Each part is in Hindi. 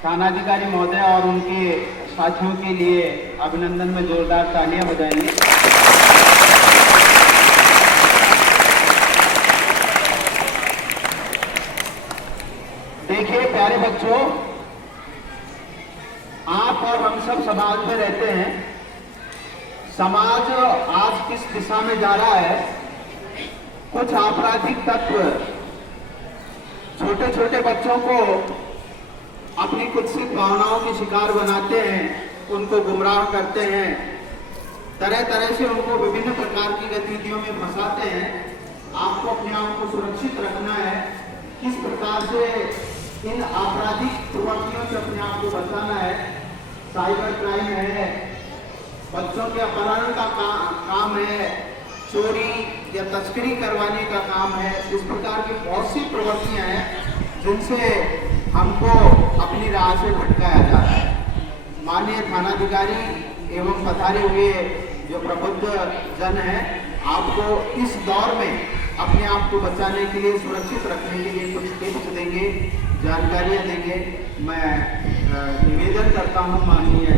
थानाधिकारी महोदय और उनके साथियों के लिए अभिनंदन में जोरदार तालियां बजाएंगे। देखिए प्यारे बच्चों, आप और हम सब समाज में रहते हैं। समाज आज किस दिशा में जा रहा है? कुछ आपराधिक तत्व छोटे छोटे बच्चों को अपनी कुत्सित भावनाओं के शिकार बनाते हैं, उनको गुमराह करते हैं, तरह तरह से उनको विभिन्न प्रकार की गतिविधियों में फंसाते हैं। आपको अपने आप को सुरक्षित रखना है। किस प्रकार से इन आपराधिक प्रवृत्तियों से अपने आप को बचाना है? साइबर क्राइम है, बच्चों के अपहरण का काम है, चोरी या तस्करी करवाने का काम है। इस प्रकार की बहुत सी प्रवृत्तियां हैं जिनसे हमको अपनी राह से भटकाया जा रहा है। माननीय थानाधिकारी एवं पधारे हुए जो प्रबुद्ध जन हैं, आपको इस दौर में अपने आप को बचाने के लिए, सुरक्षित रखने के लिए कुछ टिप्स देंगे, जानकारियां देंगे। मैं निवेदन करता हूं माननीय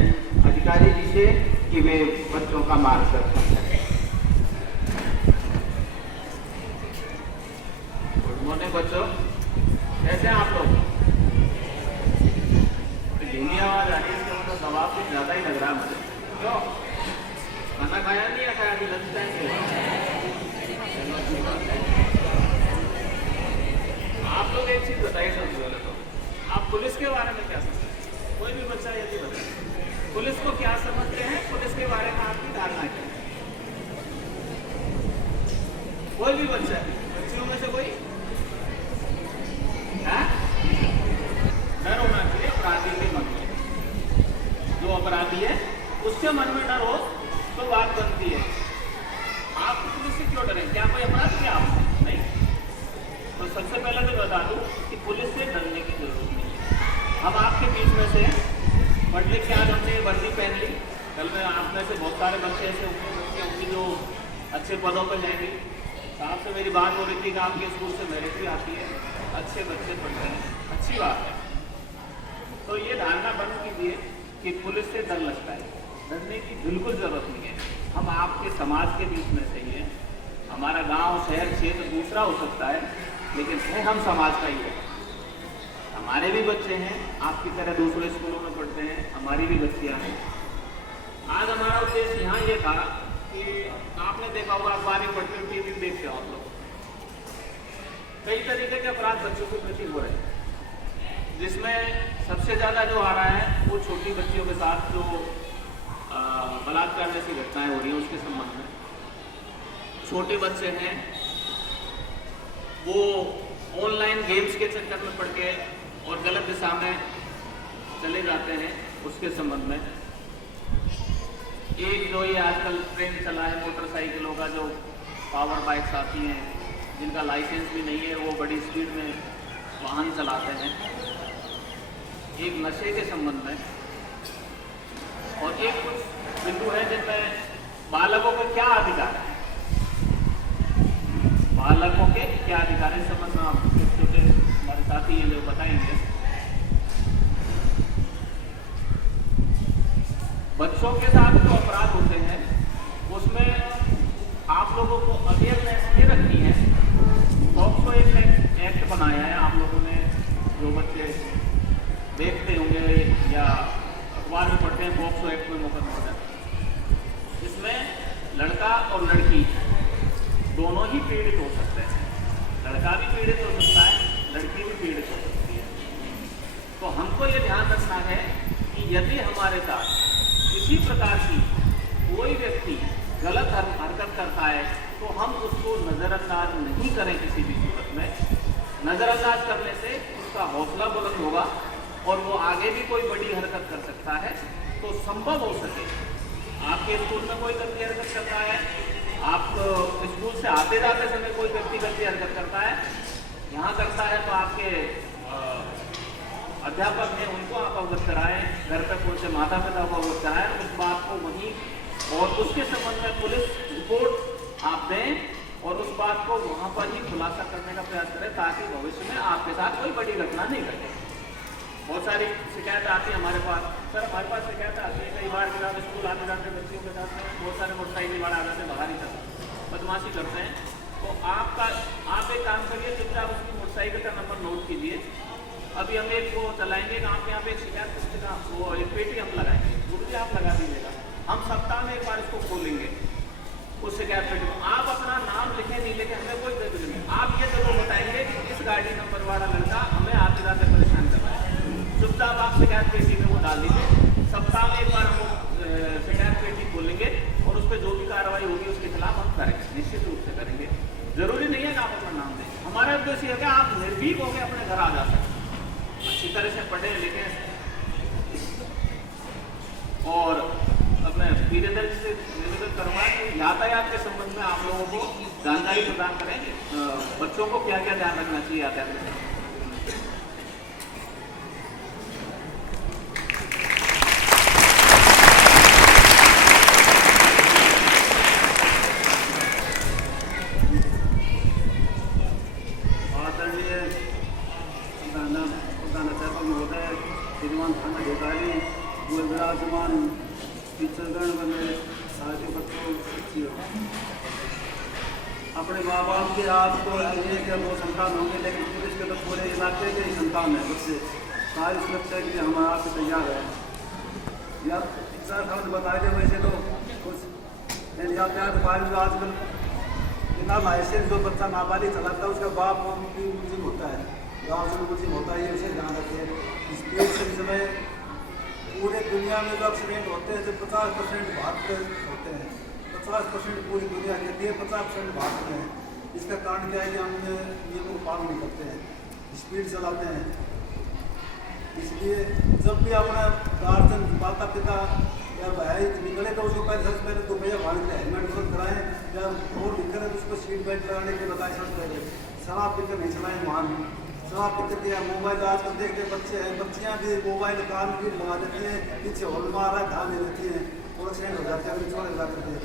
अधिकारी जी से कि वे बच्चों का मार्गदर्शन करें। गुड मॉर्निंग बच्चों, कैसे हैं आप लोग? आवाज आ रही है, इसका मतलब दबाव कुछ ज्यादा ही लग रहा है मुझे। क्यों? खाना खाया नहीं या खाया? अभी लंच टाइम है। आप लोग एक चीज बताइए सबसे पहले तो, आप पुलिस के बारे में क्या समझते हैं? कोई भी बच्चा यदि बताए पुलिस को क्या समझते हैं, पुलिस के बारे में आपकी धारणा क्या है? कोई भी बच्चा है, बच्चियों में से कोई डर होना चाहिए अपराधी के मन में। जो अपराधी है उसके मन में डर हो तो बात बनती है। आप पुलिस से क्यों डरें? क्या कोई अपराध किया आपने? नहीं। तो सबसे पहले तो बता दूं कि पुलिस से डरने की जरूरत नहीं है। हम आपके बीच में से पढ़ लिख के आज हमने वर्दी पहन ली, कल में आप में से बहुत सारे बच्चे ऐसे होंगे जो अच्छे पदों पर जाएंगे। साहब से मेरी बात हो रही थी कि आपके स्कूल से मेरिट भी आती है, अच्छे बच्चे पढ़ते हैं, अच्छी बात है। तो ये धारणा बंद कीजिए कि पुलिस से डर लगता है। डरने की बिल्कुल जरूरत नहीं है। हम आपके समाज के बीच में से ही हैं। हमारा गांव, शहर, क्षेत्र दूसरा हो सकता है, लेकिन है हम समाज का ही है। हमारे भी बच्चे हैं, आपकी तरह दूसरे स्कूलों में पढ़ते हैं, हमारी भी बच्चियां हैं। आज हमारा उद्देश्य यहाँ ये था कि आपने देखा होगा, अखबारें पढ़ते हो, टीवी देखते हो आप लोग, कई तरीके के अपराध बच्चों के प्रति हो रहे हैं, जिसमें सबसे ज़्यादा जो आ रहा है वो छोटी बच्चियों के साथ जो बलात्कार जैसी घटनाएं हो रही हैं उसके संबंध में। छोटे बच्चे हैं वो ऑनलाइन गेम्स के चक्कर में पड़ के और गलत दिशा में चले जाते हैं, उसके संबंध में। एक जो ये आजकल ट्रेंड चला है मोटरसाइकिलों का, जो पावर बाइक्स आती हैं जिनका लाइसेंस भी नहीं है, वो बड़ी स्पीड में वाहन चलाते हैं। एक नशे के संबंध में, और एक कुछ बिंदु है जिनमें बालकों के क्या अधिकार है, बालकों के क्या अधिकार है संबंध में आप छोटे हमारे साथी हैं जो बताएंगे। बच्चों के साथ जो अपराध होते हैं उसमें आप लोगों को अवेयरनेस ये रखनी है। पॉक्सो एक्ट बनाया है आप लोगों ने, जो बच्चे देखते होंगे या अखबार में पढ़ते हैं, पॉक्सो एक्ट में मुकदमा होता है। इसमें लड़का और लड़की दोनों ही पीड़ित हो सकते हैं। लड़का भी पीड़ित हो सकता है, लड़की भी पीड़ित हो सकती है। तो हमको ये ध्यान रखना है कि यदि हमारे साथ किसी प्रकार की कोई व्यक्ति गलत हरकत करता है तो हम उसको नज़रअंदाज नहीं करें किसी भी सूरत में। नज़रअंदाज करने से उसका हौसला बुलंद होगा और वो आगे भी कोई बड़ी हरकत कर सकता है। तो संभव हो सके आपके स्कूल में कोई गलती हरकत करता है, आप स्कूल से आते जाते समय कोई व्यक्ति गलती हरकत करता है, यहाँ करता है तो आपके अध्यापक हैं उनको आप अवगत कराएं, घर तक पहुँचे माता पिता को अवगत कराएं उस बात को वहीं, और उसके संबंध में पुलिस रिपोर्ट आप दें और उस बात को वहाँ पर ही खुलासा करने का प्रयास करें ताकि भविष्य में आपके साथ कोई बड़ी घटना नहीं घटे। बहुत सारी शिकायत आती है हमारे पास, सर हमारे पास शिकायत आती है कई बार जब आप स्कूल आते जाते बच्चियों के साथ में बहुत सारे मोटरसाइकिल वाले आ जाते हैं बाहर ही तक बदमाशी करते हैं। तो आप एक काम करिए, चुपचाप उसकी मोटरसाइकिल का नंबर नोट कीजिए। अभी हम एक वो चलाएंगे कि आपके यहाँ पे एक शिकायत पुस्तिका वो एक पेटी हम लगाएंगे, वो भी आप लगा दीजिएगा। हम सप्ताह में एक बार इसको खोलेंगे उस शिकायत पेटी को। आप अपना नाम लिखे नहीं लिखे हमें कोई जरूरत नहीं, आप ये जरूर बताएंगे कि इस गाड़ी नंबर वाला लड़का हमें आते जाते परेशान कर रहा है। चुपचाप आप शिकायत पेटी में वो डाल दीजिए। सप्ताह में एक बार हम शिकायत पेटी खोलेंगे और उस पर जो भी कार्रवाई होगी उसके खिलाफ हम करेंगे, निश्चित रूप से करेंगे। जरूरी नहीं है कि आप अपना नाम दें, हमारा उद्देश्य है कि आप निर्भीक होकर अपने घर आ जा सकते, अच्छी तरह से पढ़े लिखे और अपने वीरेंद्र जी से निवेदन करवाएं कि यातायात के संबंध में आप लोगों को जानकारी प्रदान करें, बच्चों को क्या क्या ध्यान रखना चाहिए यातायात के संबंध में। श्रीमान थाना अधिकारी विराजमान टीचरगण बने सारे बच्चों अपने माँ बाप के आपको एक या दो संतान होंगे, लेकिन पुलिस के तो पूरे इलाके के ही संतान है। बच्चे सारी सुरक्षा के लिए हम आपसे तैयार है। या सर हम बताए थे वैसे तो कुछ यातायात बाहर जो आजकल बिना लाइसेंस जो बच्चा नाबालिग चलाता है उसका बाप की मुलजिम होता है, गाँव से मुलजिम होता है, ये उसे ध्यान रखिए। स्पीड से इस समय पूरे दुनिया में जो एक्सीडेंट होते हैं जो 50% भारत में होते हैं, 50% पूरी दुनिया कहती है, 50% भारत में है। इसका कारण क्या है कि हम नियमों को पालन नहीं करते हैं, स्पीड चलाते हैं। इसलिए जब भी अपना गार्जियन माता पिता या भाई निकले तो उसको पहले सबसे पहले तो भैया भाई हेलमेट जरूर कराएं, या और दिक्कत है तो उसको सीट बेल्ट लगाने के बताएं। सबसे पहले शराब पीकर नहीं चलाएं वाहन, शराब पीकर दिया मोबाइल आजकल देखते बच्चे हैं, बच्चियाँ भी मोबाइल कान भी लगा देती हैं, पीछे हॉल मार रहा है ध्यान दे देती हैं और एक्सीडेंट हो जाते हैं, छोड़ जाते हैं।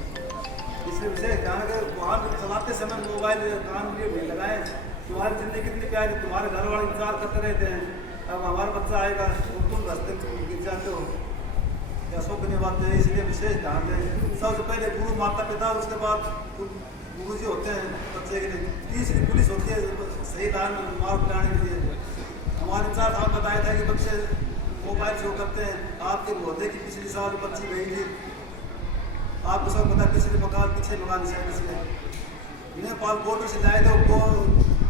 इसलिए विशेष ध्यान रखें, वाहन चलाते समय मोबाइल कान भी नहीं लगाएं। तुम्हारी जिंदगी कितनी प्यारी, तुम्हारे घर वाले इंतजार करते रहते हैं, अब हमारा बच्चा आएगा और तुम रास्ते गिर जाते हो या शोक नहीं बात है। इसलिए विशेष ध्यान दें। सबसे पहले गुरु माता पिता, उसके बाद गुरु जी होते हैं बच्चे के लिए, तीसरी पुलिस होती है सही दान मार्ग बनाने के लिए। हमारे साथ आप बताया था कि बच्चे मोबाइल शो करते हैं। आपके मोहल्ले की पिछली साल बच्ची गई थी, आपको सब पता, पिछले मकान पीछे मकान से नेपाल बॉर्डर से लाए थे, वो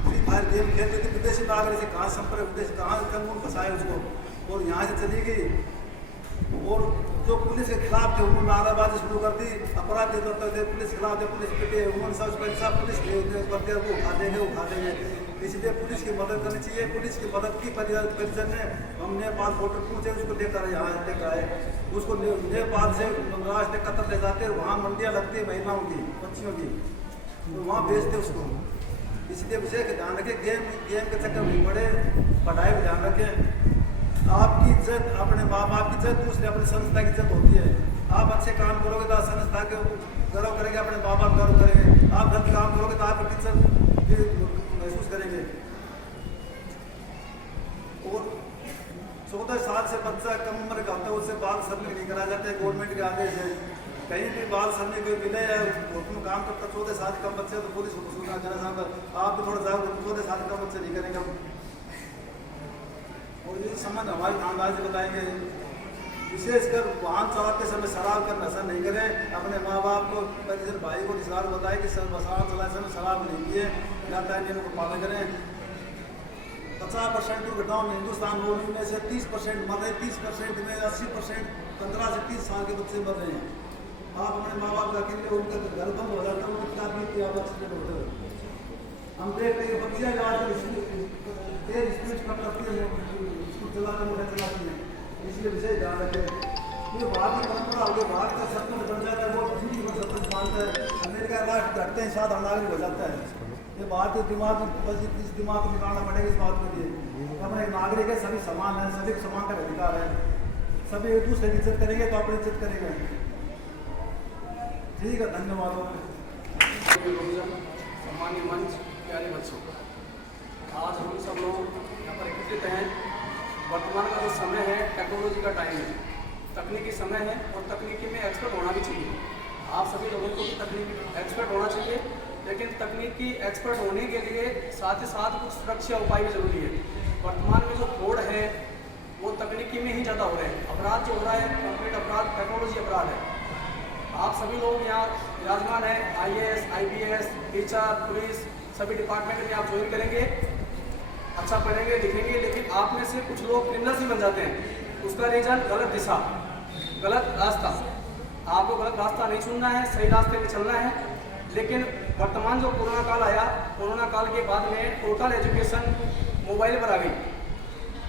फ्री फायर गेम खेलते थे, विदेशी नागरिक से कहाँ संपर्क विदेश कहाँ कानून फंसाए उसको, और यहाँ से चली गई। और जो पुलिस के खिलाफ थे उन्होंने नाराबाजी शुरू कर दी, अपराधी करते थे पुलिस के खिलाफ, पुलिस पिटे, उन्होंने सब पुलिस करते हैं, वो उठा देंगे। इसलिए पुलिस की मदद करनी चाहिए। पुलिस की मदद की परिजन ने हम नेपाल बॉर्डर पहुँचे, उसको लेकर यहाँ लेकर आए, उसको नेपाल से महाराष्ट्र कतर ले जाते, वहाँ मंडियाँ लगती है महिलाओं की बच्चियों की, तो वहाँ बेचते उसको। इसलिए विशेष ध्यान रखें, गेम के चक्कर में पड़े, पढ़ाई में ध्यान रखें। आपकी इज्जत अपने माँ बाप की इज्जत, दूसरे अपनी संस्था की इज्जत होती है। आप अच्छे काम करोगे तो संस्था के गर्व करेंगे, अपने माँ बाप गर्व करेंगे। आप गलत काम करोगे तो आप इज्जत महसूस करेंगे। और 14 साल से बच्चा कम उम्र का होता है, उससे बाल श्रमिक नहीं कराया जाता है गवर्नमेंट के आदेश से। कहीं भी बाल श्रमिक कोई मिले या उसमें काम करता 14 साल कम बच्चे तो पुलिस को सूचना देना साहब, आप भी थोड़ा जागरूक, 14 साल कम बच्चे नहीं करेंगे हम। और ये संबंध हमारे खानदान से बताएंगे। विशेषकर वाहन चलाते समय शराब का नशा नहीं करें। अपने माँ बाप को, परिजन भाई को इस बार बताएं कि वाहन चलाते समय शराब नहीं पिए, यातायात नियमों को पालन करें। 50% दुर्घटनाओं में हिंदुस्तान में से 30% मर रहे, 30% में 80% 15 से 30 साल के बच्चे मर रहे हैं। आप अपने माँ बाप का अकेले उनका घर बंद हो जाता है, उनकी किताब भी आप एक्सीडेंट होते हैं। हम देख रहे हैं बच्चियाँ जो आजकल तेज स्पीड पर करती है, स्कूल चलाते मोटर चलाती है। इसलिए विशेष ध्यान रखें। ये भारत की परंपरा हो गई, भारत का सरपंच बन जाता है, वो जिंदगी भर सरपंच मानता है। अमेरिका राष्ट्र घटते हैं, साथ नागरिक हो जाता है। ये भारतीय दिमाग में बस इस दिमाग को निकालना पड़ेगा इस बात के लिए। अपने एक नागरिक है, सभी समान है, सभी समान का अधिकार है, सभी एक दूसरे की इज्जत करेंगे तो अपनी इज्जत करेंगे। ठीक है, धन्यवाद। सम्मानीय मंच, प्यारे बच्चों, आज हम सब लोग यहाँ पर एकत्रित हैं वर्तमान का जो समय है टेक्नोलॉजी का टाइम है, तकनीकी समय है और तकनीकी में एक्सपर्ट होना भी चाहिए। आप सभी लोगों को भी तकनीकी एक्सपर्ट होना चाहिए, लेकिन तकनीकी एक्सपर्ट होने के लिए साथ ही साथ कुछ सुरक्षा उपाय भी जरूरी है। वर्तमान में जो फ्रॉड है वो तकनीकी में ही ज़्यादा हो रहे हैं। अपराध जो हो रहा है कंप्लीट अपराध टेक्नोलॉजी अपराध है। आप सभी लोग यहाँ विराजमान हैं, IAS, IPS, टीचर, पुलिस सभी डिपार्टमेंट में आप ज्वाइन करेंगे, अच्छा पढ़ेंगे लिखेंगे, लेकिन आप में से कुछ लोग क्रिमिनल्स ही बन जाते हैं। उसका रीज़न गलत दिशा, गलत रास्ता। आपको गलत रास्ता नहीं चुनना है, सही रास्ते पे चलना है। लेकिन वर्तमान जो कोरोना काल आया, कोरोना काल के बाद में टोटल एजुकेशन मोबाइल पर आ गई,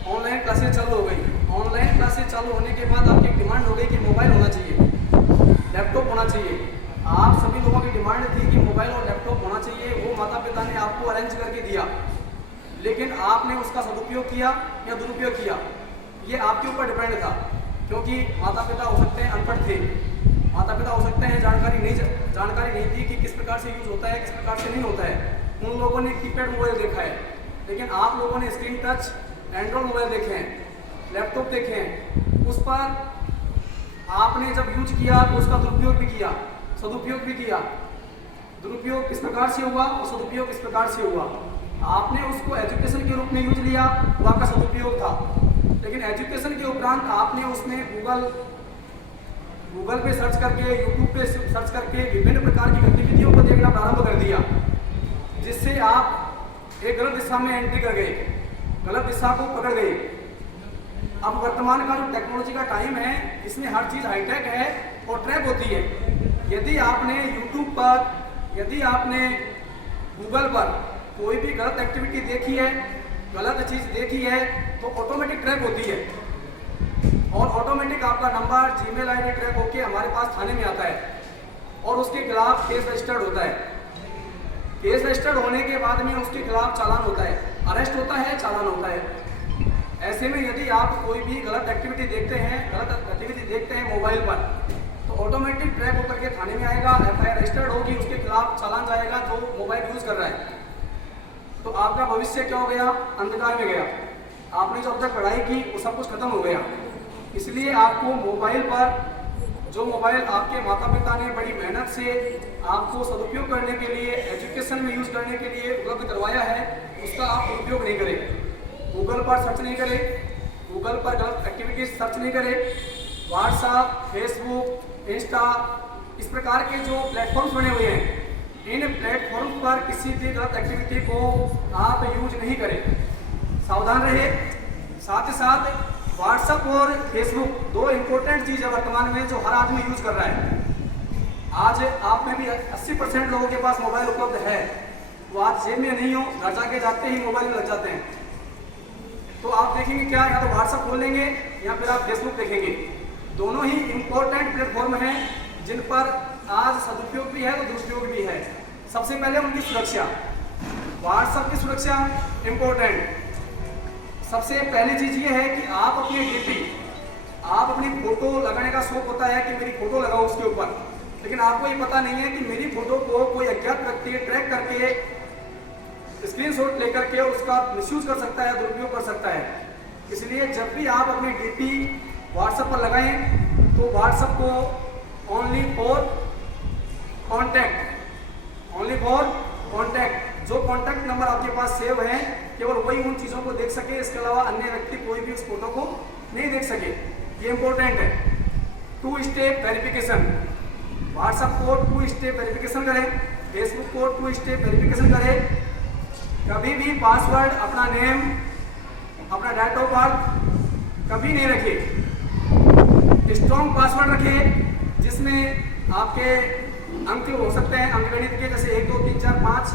ऑनलाइन क्लासेस चालू हो गई। ऑनलाइन क्लासेस चालू होने के बाद आपकी डिमांड हो गई कि मोबाइल होना चाहिए, लैपटॉप होना चाहिए। आप सभी लोगों की डिमांड थी कि मोबाइल और लैपटॉप होना चाहिए, वो माता पिता ने आपको अरेंज करके दिया, लेकिन आपने उसका सदुपयोग किया या दुरुपयोग किया, ये आपके ऊपर डिपेंड था। क्योंकि माता पिता हो सकते हैं अनपढ़ थे, माता पिता हो सकते हैं जानकारी नहीं थी कि किस प्रकार से यूज होता है, किस प्रकार से नहीं होता है। उन लोगों ने कीपैड मोबाइल देखा है, लेकिन आप लोगों ने स्क्रीन टच एंड्रॉइड मोबाइल देखे हैं, लैपटॉप देखे हैं। उस पर आपने जब यूज किया तो उसका दुरुपयोग भी किया, सदुपयोग भी किया। दुरुपयोग किस प्रकार से हुआ और सदुपयोग किस प्रकार से हुआ। आपने उसको एजुकेशन के रूप में यूज लिया, वो आपका सदुपयोग था। लेकिन एजुकेशन के उपरांत आपने उसमें गूगल पे सर्च करके, यूट्यूब पे सर्च करके विभिन्न प्रकार की गतिविधियों को देखना प्रारंभ कर दिया, जिससे आप एक गलत दिशा में एंट्री कर गए, गलत दिशा को पकड़ गए। अब वर्तमान का जो टेक्नोलॉजी का टाइम है, इसमें हर चीज़ हाईटेक है और ट्रैक होती है। यदि आपने यूट्यूब पर, यदि आपने गूगल पर कोई भी गलत एक्टिविटी देखी है, गलत चीज़ देखी है, तो ऑटोमेटिक ट्रैक होती है और ऑटोमेटिक आपका नंबर, जीमेल आईडी ट्रैक होके हमारे पास थाने में आता है और उसके खिलाफ केस रजिस्टर्ड होता है। केस रजिस्टर्ड होने के बाद में उसके खिलाफ चालान होता है, अरेस्ट होता है, चालान होता है। ऐसे में यदि आप कोई भी गलत एक्टिविटी देखते हैं, गलत गतिविधि देखते हैं मोबाइल पर, तो ऑटोमेटिक ट्रैक होकर के थाने में आएगा, FIR रजिस्टर्ड होगी, उसके खिलाफ चालान जाएगा जो मोबाइल यूज कर रहा है। तो आपका भविष्य क्या हो गया? अंधकार में गया। आपने जो अब तक पढ़ाई की वो सब कुछ खत्म हो गया। इसलिए आपको मोबाइल पर, जो मोबाइल आपके माता पिता ने बड़ी मेहनत से आपको सदुपयोग करने के लिए, एजुकेशन में यूज करने के लिए उपलब्ध करवाया है, उसका आप उपयोग नहीं करें। गूगल पर सर्च नहीं करें, गूगल पर गलत एक्टिविटीज सर्च नहीं करें। व्हाट्सएप, फेसबुक, इंस्टा, इस प्रकार के जो प्लेटफॉर्म्स बने हुए हैं, इन प्लेटफॉर्म पर किसी भी गलत एक्टिविटी को आप यूज नहीं करें, सावधान रहे। साथ ही साथ व्हाट्सएप और फेसबुक दो इम्पोर्टेंट चीज़ है वर्तमान में जो हर आदमी यूज कर रहा है। आज आप में भी 80% लोगों के पास मोबाइल उपलब्ध है, वो आज जेब में नहीं हो, घर जाके जाते ही मोबाइल में लग जाते हैं। तो आप देखेंगे क्या, या तो व्हाट्सएप खोल लेंगे या फिर आप फेसबुक देखेंगे। दोनों ही इम्पोर्टेंट प्लेटफॉर्म हैं जिन पर आज सदुपयोग भी है तो दुरुपयोग भी है। सबसे पहले उनकी सुरक्षा, व्हाट्सएप की सुरक्षा इम्पोर्टेंट। सबसे पहली चीज़ ये है कि आप अपनी डीपी, आप अपनी फोटो लगाने का शौक होता है कि मेरी फोटो लगाओ उसके ऊपर, लेकिन आपको ये पता नहीं है कि मेरी फोटो को कोई अज्ञात व्यक्ति ट्रैक करके स्क्रीनशॉट लेकर के उसका मिसयूज कर सकता है, दुरुपयोग कर सकता है। इसलिए जब भी आप अपनी डीपी व्हाट्सएप पर लगाएं तो व्हाट्सएप को only for contact, only for contact, जो कॉन्टैक्ट नंबर आपके पास सेव है केवल वही उन चीज़ों को देख सके, इसके अलावा अन्य व्यक्ति कोई भी उस फोटो को नहीं देख सके। ये इंपॉर्टेंट है। 2 स्टेप वेरिफिकेशन, व्हाट्सएप को 2 स्टेप वेरिफिकेशन करें, फेसबुक को 2 स्टेप वेरिफिकेशन करें। कभी भी पासवर्ड, अपना नेम, अपना डेट ऑफ बर्थ कभी नहीं रखिए। स्ट्रॉन्ग पासवर्ड रखिए जिसमें आपके अंक हो सकते हैं अंकगणित के, जैसे 1 2 3 4 5।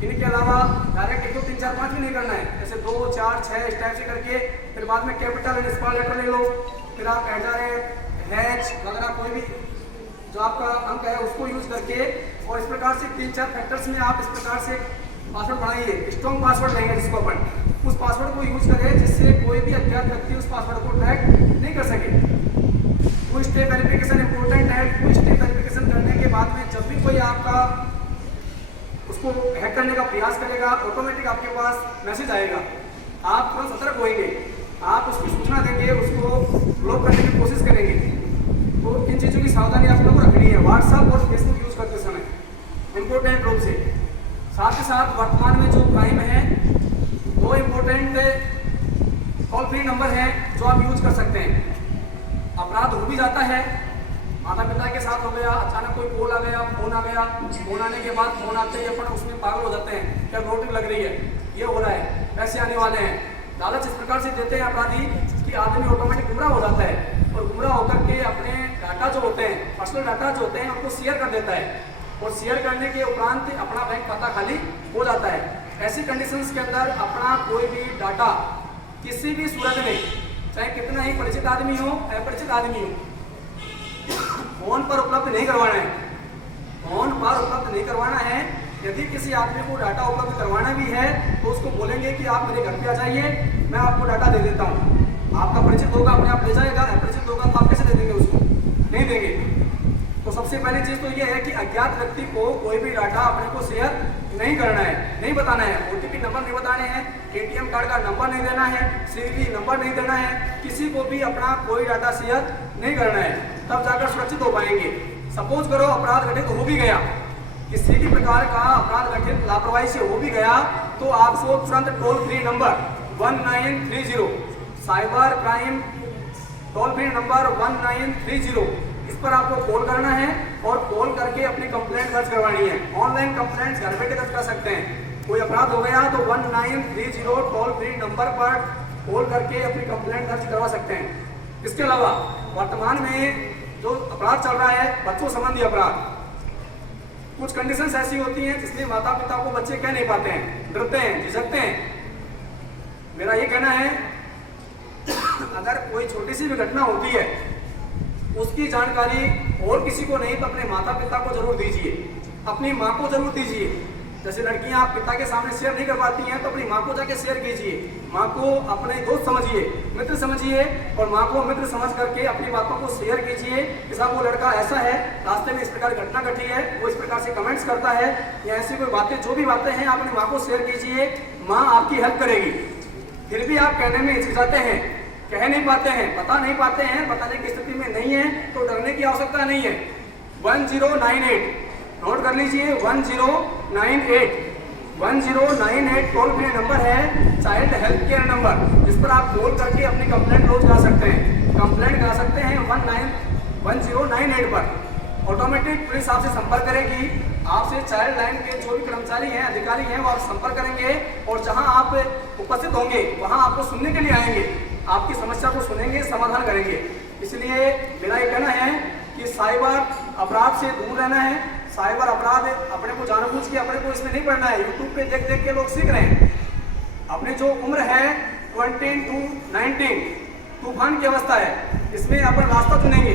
इनके अलावा डायरेक्ट 1 2 3 4 5 भी नहीं करना है, जैसे 2 4 6 इस टाइप से करके फिर बाद में कैपिटल एंड स्मॉल लेटर ले लो, फिर आप @H वगैरह कोई भी जो आपका अंक है उसको यूज करके, और इस प्रकार से 3 4 फैक्टर्स में आप इस प्रकार से पासवर्ड बनाइए। स्ट्रॉन्ग पासवर्ड लेंगे जिसको अपन, उस पासवर्ड को यूज करें जिससे कोई भी अज्ञात व्यक्ति उस पासवर्ड को ट्रैक नहीं कर सके। 2 स्टेप वेरिफिकेशन इंपॉर्टेंट है। 2 स्टेप वेरिफिकेशन करने के बाद में जब भी कोई आपका उसको हैक करने का प्रयास करेगा, ऑटोमेटिक आपके पास मैसेज आएगा, आप तुरंत सतर्क होंगे, आप उसकी इम्पोर्टेंट रूप से। साथ ही साथ वर्तमान में जो क्राइम है, 2 इम्पोर्टेंट टोल फ्री नंबर है जो आप यूज कर सकते हैं। अपराध हो भी जाता है, माता पिता के साथ हो गया, अचानक कोई कॉल आ गया, फोन आ गया, फोन आने के बाद फोन आते ही अपन उसमें पागल हो जाते हैं, क्या नोटिस लग रही है, ये हो रहा है, पैसे आने वाले हैं। लालच इस प्रकार से देते हैं अपराधी कि आदमी ऑटोमेटिक गुमराह हो जाता है और गुमराह होकर के अपने डाटा जो होते हैं, पर्सनल डाटा जो होते हैं, उनको शेयर कर देता है और शेयर करने के उपरांत अपना बैंक खाता खाली हो जाता है। ऐसी कंडीशंस के अंदर अपना कोई भी डाटा किसी भी सूरत में, चाहे कितना ही परिचित आदमी हो, अपरिचित आदमी हो, फोन पर उपलब्ध नहीं करवाना है। फोन पर उपलब्ध नहीं करवाना है। यदि किसी आदमी को डाटा उपलब्ध करवाना भी है तो उसको बोलेंगे कि आप मेरे घर पे आ जाइए, मैं आपको डाटा दे देता हूँ। आपका परिचित होगा अपने आप ले जाएगा, अपरिचित होगा तो आप कैसे दे देंगे उसको? नहीं देंगे। तो सबसे पहली चीज तो ये है कि अज्ञात व्यक्ति को कोई भी डाटा अपने को शेयर नहीं करना है, नहीं बताना है। ओटीपी नंबर नहीं बताने हैं, एटीएम कार्ड का नंबर नहीं देना है, सीवीवी नंबर नहीं देना है, किसी को भी अपना कोई डाटा शेयर नहीं करना है, तब जाकर सुरक्षित हो पाएंगे। सपोज करो अपराध घटित हो भी गया, किसी भी प्रकार का अपराध घटित लापरवाही से हो भी गया, तो आपको तुरंत toll free number 1930 cyber crime toll free number 1930, इस पर आपको कॉल करना है और कॉल करके अपनी कंप्लेंट दर्ज करवानी है। ऑनलाइन कंप्लेंट घर बैठे दर्ज कर सकते हैं। कोई अपराध हो गया तो 1930 टोल फ्री नंबर पर कॉल करके अपनी कंप्लेंट दर्ज करवा सकते हैं। इसके अलावा वर्तमान में जो अपराध चल रहा है, बच्चों संबंधी अपराध, कुछ कंडीशंस ऐसी होती हैं जिसमें माता पिता को बच्चे कह नहीं पाते हैं, डरते हैं, झिझकते हैं। मेरा ये कहना है, अगर कोई छोटी सी भी घटना होती है, उसकी जानकारी और किसी को नहीं तो अपने माता पिता को जरूर दीजिए, अपनी माँ को जरूर दीजिए। जैसे लड़कियां पिता के सामने शेयर नहीं कर पाती हैं तो अपनी माँ को जाके शेयर कीजिए। माँ को अपने दोस्त समझिए, मित्र समझिए और माँ को मित्र समझ करके अपनी बातों को शेयर कीजिए कि साहब वो लड़का ऐसा है, रास्ते में इस प्रकार घटना घटी है, वो इस प्रकार से कमेंट्स करता है, या ऐसी कोई बातें, जो भी बातें हैं आप अपनी माँ को शेयर कीजिए। माँ आपकी हेल्प करेगी। फिर भी आप कहने में हिचकिचाते हैं, कह नहीं पाते हैं, बता नहीं पाते हैं, बताने की स्थिति में नहीं है, तो डरने की आवश्यकता नहीं है। 1098 नोट कर लीजिए, 1098 टोल फ्री नंबर है, चाइल्ड हेल्थ केयर नंबर, जिस पर आप कॉल करके अपनी कंप्लेंट रोज करा सकते हैं। कंप्लेंट करा सकते हैं 1098 पर। ऑटोमेटिक पुलिस आपसे संपर्क करेगी, आपसे चाइल्ड लाइन के जो भी कर्मचारी हैं, अधिकारी हैं, वो आप संपर्क करेंगे और जहां आप उपस्थित होंगे वहां आपको सुनने के लिए आएंगे, आपकी समस्या को सुनेंगे, समाधान करेंगे। इसलिए मेरा ये कहना है कि साइबर अपराध से दूर रहना है। साइबर अपराध अपने को जानबूझ के अपने को इसमें नहीं पढ़ना है। यूट्यूब पे देख देख के लोग सीख रहे हैं। अपनी जो उम्र है 20 to 19 तूफान की अवस्था है, इसमें अपन रास्ता चुनेंगे।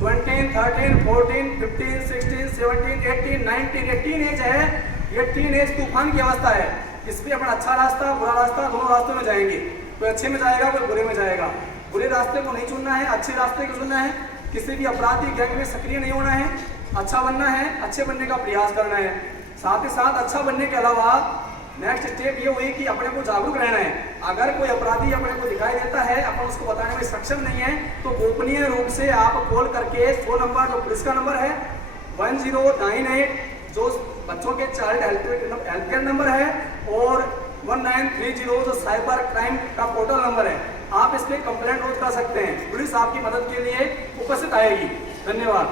20, 13, 14, 15, 16, 17, 18, 19 ये टीन एज है, ये टीन एज तूफान की अवस्था है। इसमें अपन अच्छा रास्ता, बुरा रास्ता, दोनों रास्तों में जाएंगे। कोई अच्छे में जाएगा, कोई बुरे में जाएगा। बुरे रास्ते को नहीं चुनना है, अच्छे रास्ते को चुनना है। किसी भी अपराधी गैंग में सक्रिय नहीं होना है, अच्छा बनना है, अच्छे बनने का प्रयास करना है। साथ ही साथ अच्छा बनने के अलावा नेक्स्ट स्टेप ये हुई कि अपने को जागरूक रहना है। अगर कोई अपराधी अपने को दिखाई देता है, अपन उसको बताने में सक्षम नहीं है, तो गोपनीय रूप से आप कॉल करके 100 नंबर जो पुलिस का नंबर है 1098 जो बच्चों के चाइल्ड हेल्थ केयर नंबर है और 1930 जो साइबर क्राइम का पोर्टल नंबर है, आप इस पर कंप्लेंट रोज कर सकते हैं। पुलिस आपकी मदद के लिए उपस्थित आएगी। धन्यवाद।